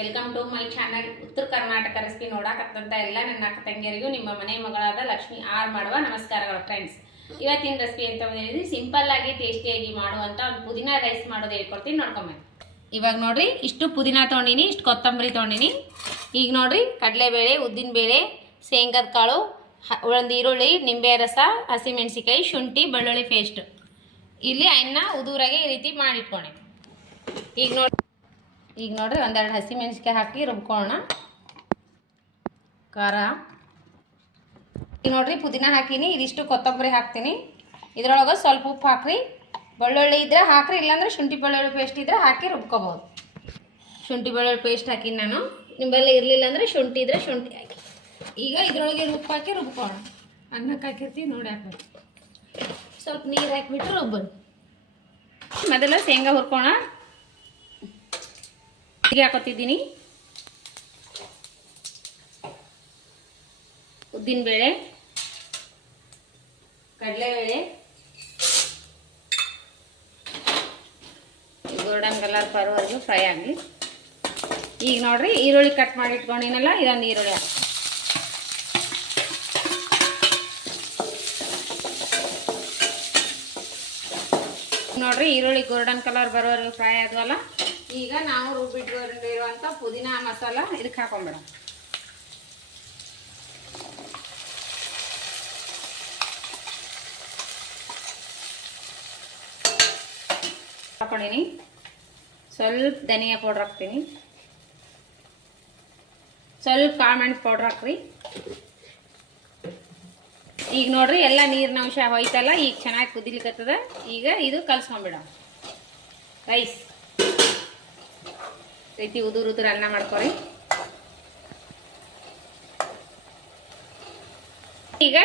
Welcome to my channel. ಉತ್ತರ Karnataka recipe ನೋಡಕತ್ತಂತ ಎಲ್ಲ ನನ್ನ ಅಕ್ಕ ತಂಗಿಯರಿಗೂ ನಿಮ್ಮ ಮನೆ ಮಗಳಾದ ಲಕ್ಷ್ಮಿ ಆರ್ ಮಾಡುವ ನಮಸ್ಕಾರಗಳು ಫ್ರೆಂಡ್ಸ್. ಇವತ್ತಿನ ರೆಸಿಪಿ ಅಂತ ಹೇಳಿದ್ರಿ ಸಿಂಪಲ್ ಆಗಿ ಟೇಸ್ಟಿಯಾಗಿ ಮಾಡುವಂತ ಒಂದು ಪುದೀನಾ ರೈಸ್ ಮಾಡೋದು ಹೇಳ್ಕೊಡ್ತೀನಿ, ನೋಡ್ಕೊಂಬ. ಇವಾಗ ನೋಡ್ರಿ, ಇಷ್ಟು ಪುದೀನಾ ತೊಗೊಂಡಿನಿ, ಇಷ್ಟು ಕೊತ್ತಂಬರಿ ತೊಗೊಂಡಿನಿ. ಈಗ ನೋಡ್ರಿ, ಕಡಲೆಬೇಳೆ, ಉದ್ದಿನಬೇಳೆ, ಶೇಂಗದ ಕಾಳು, ಒಂದು ಈರುಳ್ಳಿ, ನಿಂಬೆ ರಸ, ಹಸಿಮೆಣಸಿಕಾಯಿ, ಶುಂಠಿ, ಬೆಳ್ಳುಳ್ಳಿ ಪೇಸ್ಟ್. ಇಲ್ಲಿ ಅನ್ನ ಉದುರಾಗೆ ಈ ರೀತಿ ಮಾಡಿಟ್ಕೊಂಡೆ. ಈಗ ನೋಡ್ರಿ ಒಂದೆರಡು ಹಸಿಮೆಣಸಿಕಾಯಿ ಹಾಕಿ ರುಬ್ಕೊಳ್ಳೋಣ. ಖಾರ ಈಗ ನೋಡ್ರಿ, ಪುದೀನ ಹಾಕಿನಿ, ಇದಿಷ್ಟು ಕೊತ್ತಂಬರಿ ಹಾಕ್ತೀನಿ. ಇದ್ರೊಳಗೆ ಸ್ವಲ್ಪ ಉಪ್ಪು ಹಾಕ್ರಿ, ಬೆಳ್ಳುಳ್ಳಿ ಇದ್ರೆ ಹಾಕ್ರಿ, ಇಲ್ಲಾಂದ್ರೆ ಶುಂಠಿ ಬೆಳ್ಳುಳ್ಳಿ ಪೇಸ್ಟ್ ಇದ್ರೆ ಹಾಕಿ ರುಬ್ಕೋಬೋದು. ಶುಂಠಿ ಬೆಳ್ಳುಳ್ಳಿ ಪೇಸ್ಟ್ ಹಾಕಿ ನಾನು, ನಿಂಬಲ್ಲಿ ಇರಲಿಲ್ಲ ಅಂದರೆ ಶುಂಠಿ ಇದ್ರೆ ಶುಂಠಿ ಹಾಕಿ. ಈಗ ಇದ್ರೊಳಗೆ ಉಪ್ಪು ಹಾಕಿ ರುಬ್ಕೊಳ್ಳೋಣ. ಅನ್ನಕ್ಕೆ ಹಾಕಿರ್ತೀವಿ ನೋಡಿ, ಹಾಕ್ಬೇಕು. ಸ್ವಲ್ಪ ನೀರು ಹಾಕಿಬಿಟ್ಟು ರುಬ್ಬೋದು. ಮೊದಲು ಶೇಂಗಾ ಹುರ್ಕೋಣ. ಹೀಗೆ ಹಾಕೋತಿದ್ದೀನಿ ಉದ್ದಿನಬೇಳೆ, ಕಡಲೆಬೇಳೆ, ಗೋಲ್ಡನ್ ಕಲರ್ ಬರೋವರೆಗೂ ಫ್ರೈ ಆಗಲಿ. ಈಗ ನೋಡ್ರಿ, ಈರುಳ್ಳಿ ಕಟ್ ಮಾಡಿ ಇಟ್ಕೊಂಡಿನಲ್ಲ, ಇದೊಂದು ಈರುಳ್ಳಿ ಹಾಕಿ. ನೋಡ್ರಿ, ಈರುಳ್ಳಿ ಗೋಲ್ಡನ್ ಕಲರ್ ಬರೋವರೆಗೂ ಫ್ರೈ ಆದ್ವಲ್ಲ. ಈಗ ನಾವು ರುಬ್ಬಿಟ್ಕೊಂಡಿರುವಂಥ ಪುದೀನಾ ಮಸಾಲ ಇದಕ್ಕೆ ಹಾಕೊಂಡ್ಬಿಡ. ಹಾಕೊಂಡಿನಿ. ಸ್ವಲ್ಪ ಧನಿಯಾ ಪೌಡ್ರ್ ಹಾಕ್ತೀನಿ, ಸ್ವಲ್ಪ ಕಾಳುಮೆಣಸು ಪೌಡ್ರ್ ಹಾಕ್ರಿ. ಈಗ ನೋಡ್ರಿ, ಎಲ್ಲ ನೀರಿನ ಅಂಶ ಹೋಯ್ತಲ್ಲ, ಈಗ ಚೆನ್ನಾಗಿ ಕುದಿಲಿಕ್ಕತ್ತದ. ಈಗ ಇದು ಕಲ್ಸ್ಕೊಂಡ್ಬಿಡ. ರೈಸ್ ರೀತಿ ಉದುರು ಅನ್ನ ಮಾಡ್ಕೊರಿ. ಈಗ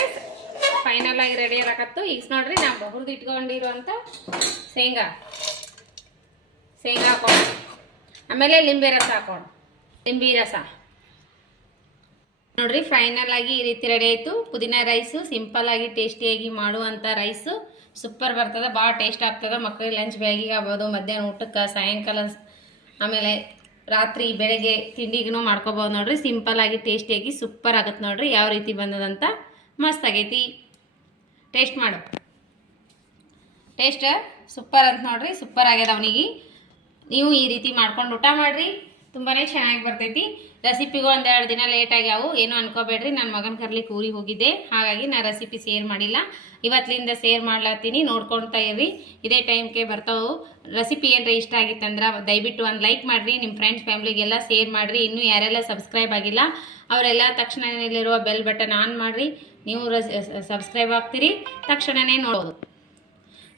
ಫೈನಲ್ ಆಗಿ ರೆಡಿ ಆಗಕತ್ತು. ಈಗ ನೋಡ್ರಿ, ನಾವು ಹುರಿದು ಇಟ್ಕೊಂಡಿರುವಂಥ ಶೇಂಗಾ ಹಾಕೋಣ. ಆಮೇಲೆ ಲಿಂಬೆ ರಸ ಹಾಕೋಣ. ಲಿಂಬೆ ರಸ ನೋಡ್ರಿ, ಫೈನಲ್ ಆಗಿ ಈ ರೀತಿ ರೆಡಿ ಆಯಿತು. ಪುದೀನಾ ರೈಸು ಸಿಂಪಲ್ ಆಗಿ ಟೇಸ್ಟಿಯಾಗಿ ಮಾಡುವಂಥ ರೈಸು ಸೂಪರ್ ಬರ್ತದೆ, ಭಾಳ ಟೇಸ್ಟ್ ಆಗ್ತದೆ. ಮಕ್ಕಳಿಗೆ ಲಂಚ್ ಬ್ಯಾಗಿಗೆ ಆಗ್ಬೋದು, ಮಧ್ಯಾಹ್ನ ಊಟಕ್ಕೆ, ಸಾಯಂಕಾಲ, ಆಮೇಲೆ ರಾತ್ರಿ ಬೆಳಗ್ಗೆ ತಿಂಡಿಗೂ ಮಾಡ್ಕೋಬೋದು. ನೋಡ್ರಿ, ಸಿಂಪಲ್ ಆಗಿ ಟೇಸ್ಟಿಯಾಗಿ ಸೂಪರ್ ಆಗುತ್ತೆ. ನೋಡ್ರಿ ಯಾವ ರೀತಿ ಬಂದದಂತ, ಮಸ್ತ್ ಆಗೈತಿ. ಟೇಸ್ಟ್ ಮಾಡು. ಟೇಸ್ಟ್ ಸೂಪರ್ ಅಂತ ನೋಡ್ರಿ, ಸೂಪರ್ ಆಗ್ಯದ. ಅವನಿಗೆ ನೀವು ಈ ರೀತಿ ಮಾಡ್ಕೊಂಡು ಊಟ ಮಾಡಿರಿ, ತುಂಬಾ ಚೆನ್ನಾಗಿ ಬರ್ತೈತಿ. ರೆಸಿಪಿಗೂ ಒಂದೆರಡು ದಿನ ಲೇಟ್ ಆಗ್ಯಾವು, ಏನೂ ಅನ್ಕೋಬೇಡ್ರಿ. ನನ್ನ ಮಗನ ಕರ್ಲಿಕ್ಕೆ ಊರಿಗೆ ಹೋಗಿದ್ದೆ, ಹಾಗಾಗಿ ನಾನು ರೆಸಿಪಿ ಶೇರ್ ಮಾಡಿಲ್ಲ. ಇವತ್ತಿನಿಂದ ಶೇರ್ ಮಾಡ್ಲತ್ತೀನಿ, ನೋಡ್ಕೊಳ್ತಾ ಇರ್ರಿ. ಇದೇ ಟೈಮ್ಗೆ ಬರ್ತಾವೆ. ರೆಸಿಪಿ ಏನಾರ ಇಷ್ಟ ಆಗಿತ್ತಂದ್ರೆ ದಯವಿಟ್ಟು ಒಂದು ಲೈಕ್ ಮಾಡಿರಿ, ನಿಮ್ಮ ಫ್ರೆಂಡ್ಸ್ ಫ್ಯಾಮ್ಲಿಗೆಲ್ಲ ಶೇರ್ ಮಾಡಿರಿ. ಇನ್ನೂ ಯಾರೆಲ್ಲ ಸಬ್ಸ್ಕ್ರೈಬ್ ಆಗಿಲ್ಲ ಅವರೆಲ್ಲ ತಕ್ಷಣದಲ್ಲಿರುವ ಬೆಲ್ ಬಟನ್ ಆನ್ ಮಾಡಿರಿ. ನೀವು ಸಬ್ಸ್ಕ್ರೈಬ್ ಆಗ್ತೀರಿ, ತಕ್ಷಣವೇ ನೋಡೋದು.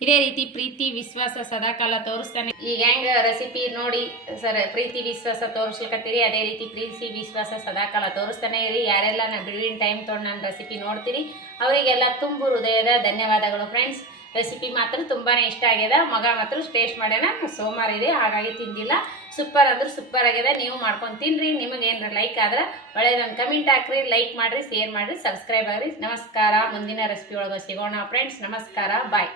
ಇದೇ ರೀತಿ ಪ್ರೀತಿ ವಿಶ್ವಾಸ ಸದಾಕಾಲ ತೋರಿಸ್ತಾನೆ. ಈಗ ಹೆಂಗೆ ರೆಸಿಪಿ ನೋಡಿ ಸರ್ ಪ್ರೀತಿ ವಿಶ್ವಾಸ ತೋರಿಸ್ಲಿಕ್ಕತ್ತೀರಿ, ಅದೇ ರೀತಿ ಪ್ರೀತಿ ವಿಶ್ವಾಸ ಸದಾಕಾಲ ತೋರಿಸ್ತಾನೆ ಇರಿ. ಯಾರೆಲ್ಲ ಬಿಡುವಿನ ಟೈಮ್ ತೊಗೊಂಡು ನಾನು ರೆಸಿಪಿ ನೋಡ್ತೀರಿ ಅವರಿಗೆಲ್ಲ ತುಂಬ ಹೃದಯದ ಧನ್ಯವಾದಗಳು ಫ್ರೆಂಡ್ಸ್. ರೆಸಿಪಿ ಮಾತ್ರ ತುಂಬಾ ಇಷ್ಟ ಆಗ್ಯದ. ಮಗ ಮಾತ್ರ ಟೇಸ್ಟ್ ಮಾಡ್ಯಾನ, ಸೋಮವಾರ ಇದೆ ಹಾಗಾಗಿ ತಿಂದಿಲ್ಲ. ಸೂಪರ್ ಅಂದ್ರೆ ಸೂಪರ್ ಆಗ್ಯದ. ನೀವು ಮಾಡ್ಕೊಂಡು ತಿನ್ನಿರಿ. ನಿಮಗೆ ಏನಾರ ಲೈಕ್ ಆದ್ರೆ ಒಳ್ಳೆಯದೊಂದು ಕಮೆಂಟ್ ಹಾಕ್ರಿ, ಲೈಕ್ ಮಾಡಿರಿ, ಶೇರ್ ಮಾಡಿರಿ, ಸಬ್ಸ್ಕ್ರೈಬ್ ಆಗಿರಿ. ನಮಸ್ಕಾರ. ಮುಂದಿನ ರೆಸಿಪಿ ಒಳಗೆ ಸಿಗೋಣ ಫ್ರೆಂಡ್ಸ್. ನಮಸ್ಕಾರ, ಬಾಯ್.